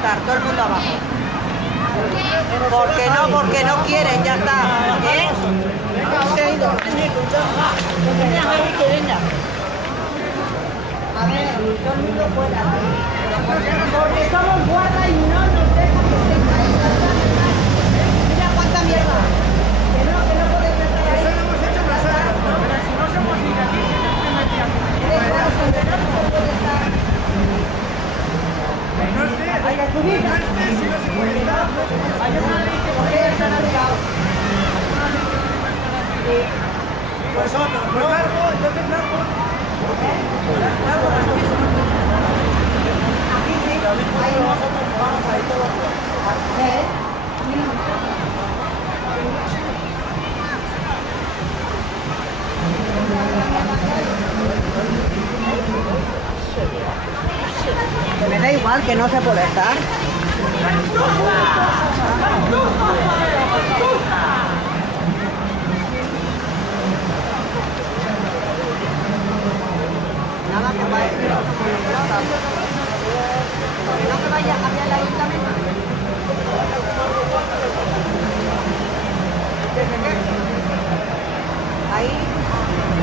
estar, todo el mundo abajo. Porque no quieren, ya está. ¿Eh? A ver, todo el mundo fuera. Porque somos guarda y no nos dejan que tenga ahí. Mira cuánta mierda. Que no puede estar ahí. Eso lo hemos hecho pasar. Pero si no somos ni de aquí, si no se metía. No esté, Hay que subir. no esté, si no se puede estar. Hay una ley que por ahí están aliados. Vosotros, ¿no? Largo, entonces largo. Aquí sí, ahí nosotros vamos ahí todos. Que me da igual, que no se puede estar. Nada que vaya, no que vaya hacia el ayuntamiento. Ahí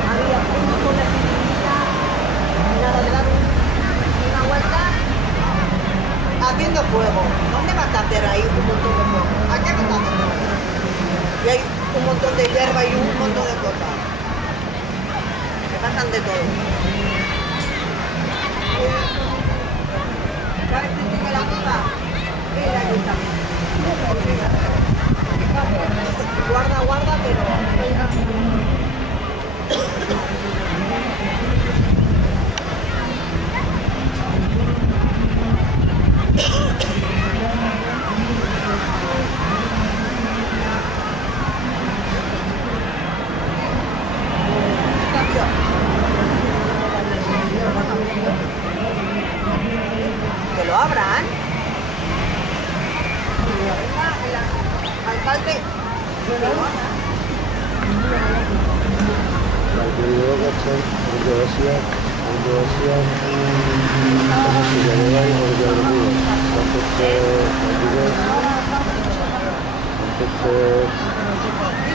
había un montón de ciclistas, nada de dar una vuelta haciendo fuego. ¿Dónde vas a hacer ahí un montón de fuego? ¿A qué vas a hacer? Y hay un montón de hierba y un montón de cosas. Que pasan de todo. ¿Sabes quién tiene la culpa? El ayuntamiento. Guarda, pero... Que lo abran. Alcalde.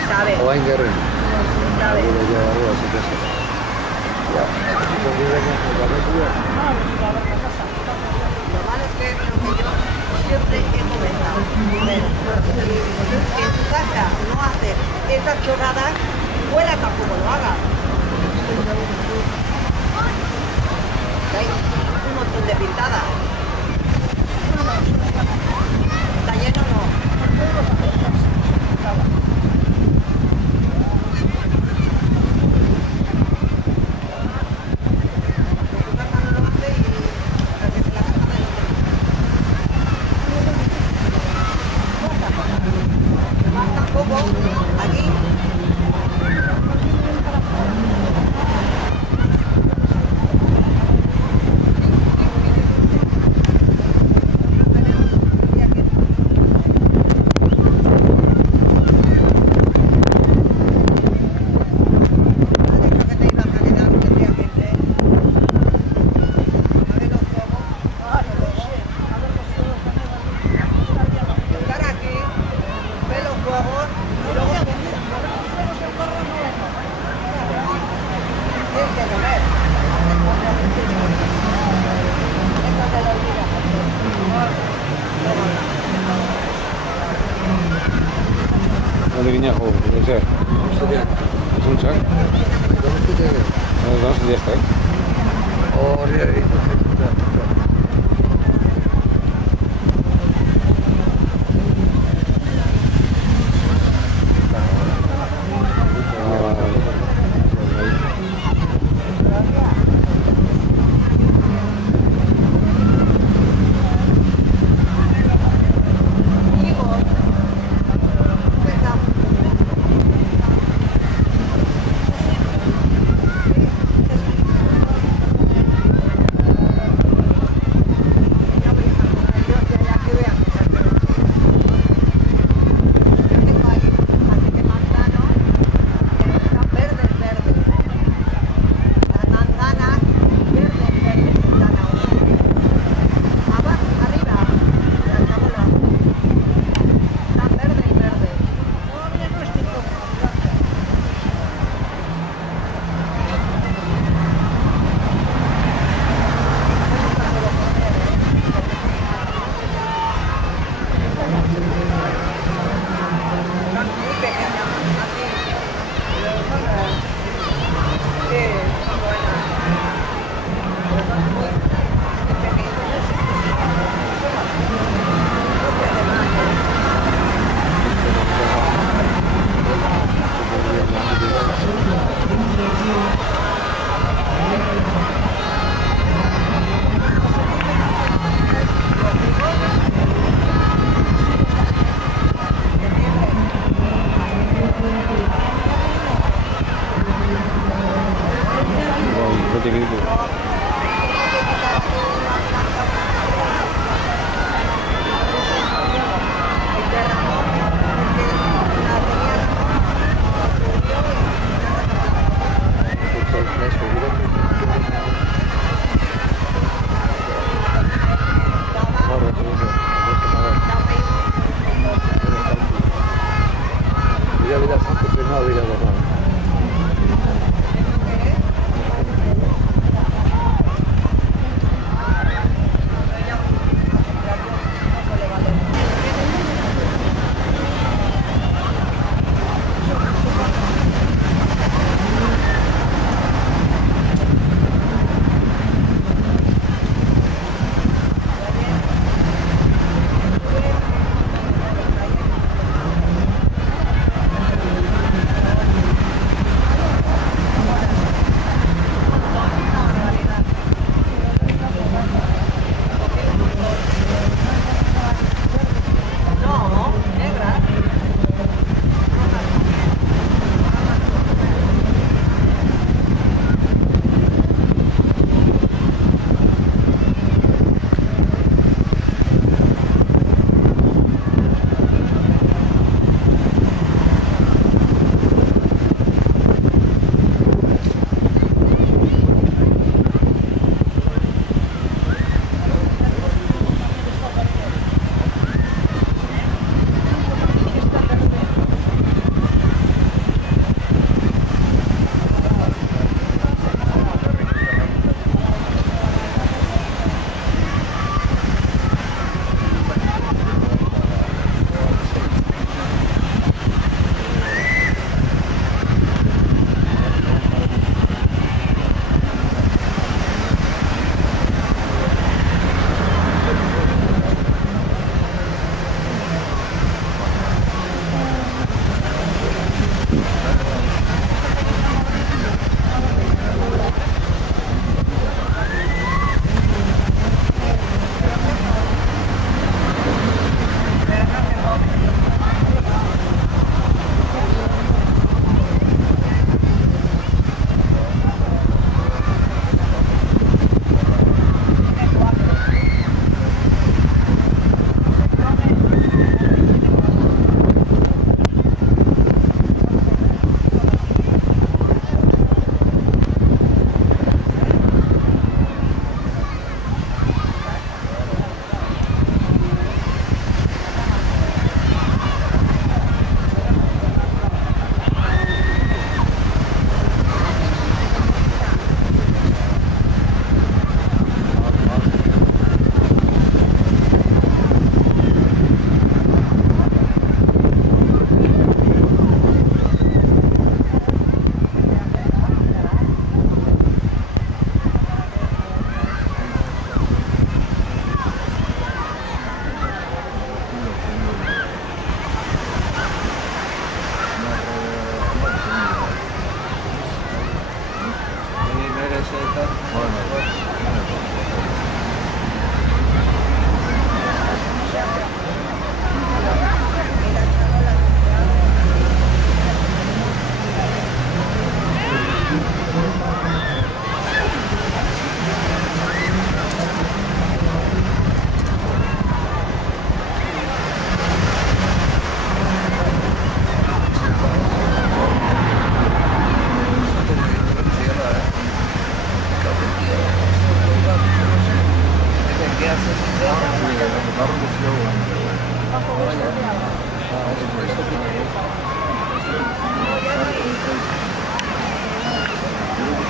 ¿Sabe? Lo malo es que lo que yo siempre he comentado. En tu casa no hacer esas chorradas, fuera tampoco lo hagas. Hay un montón de pintadas. Está lleno o no. Aquí. de Vinyahó, no sé. És un sac? Doncs ja està. Oh, ja, dia vida satu final vida normal.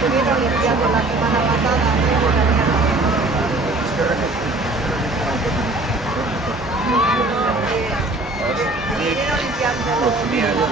Estuvieron limpiando la semana pasada. Estuvieron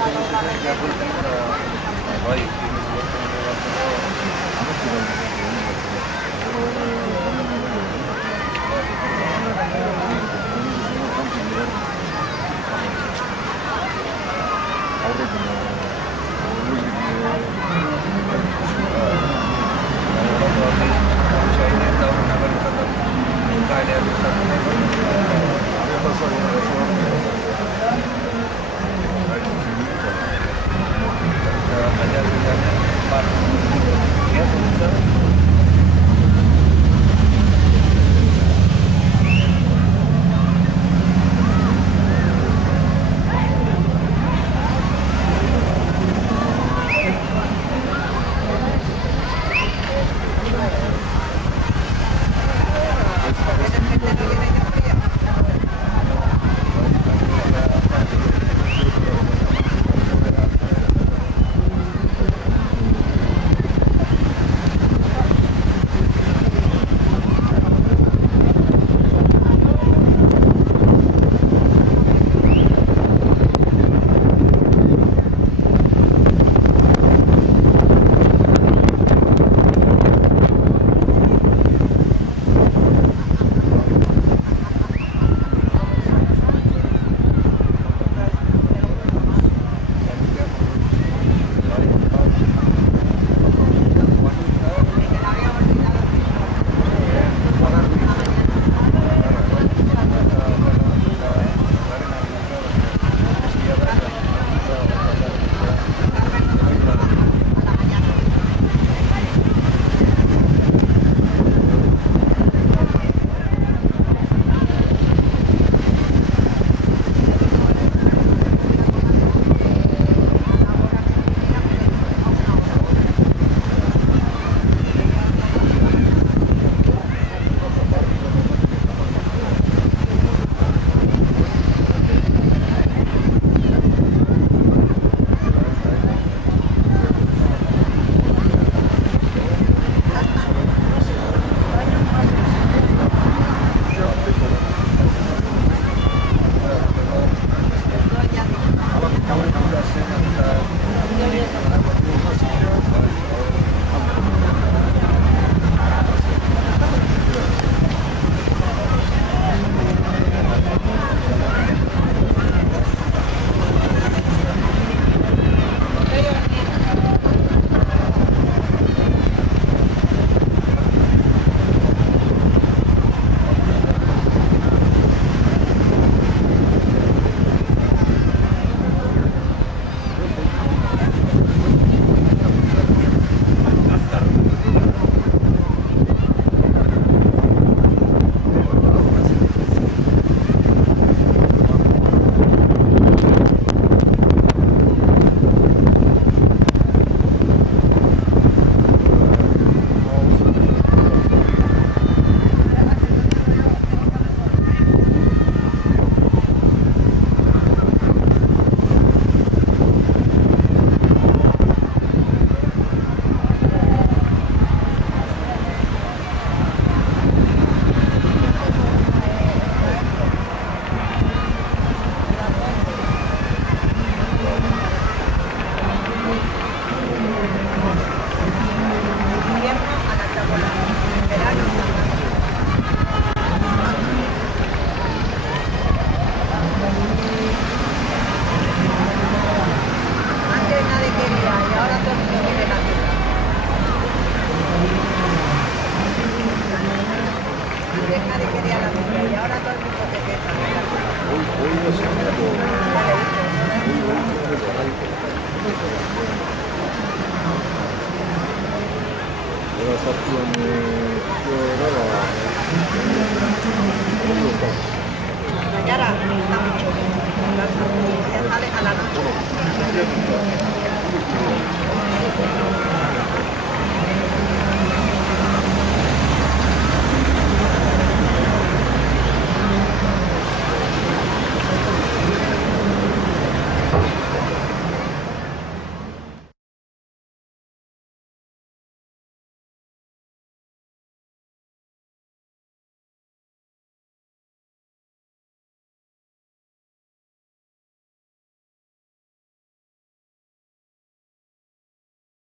pico.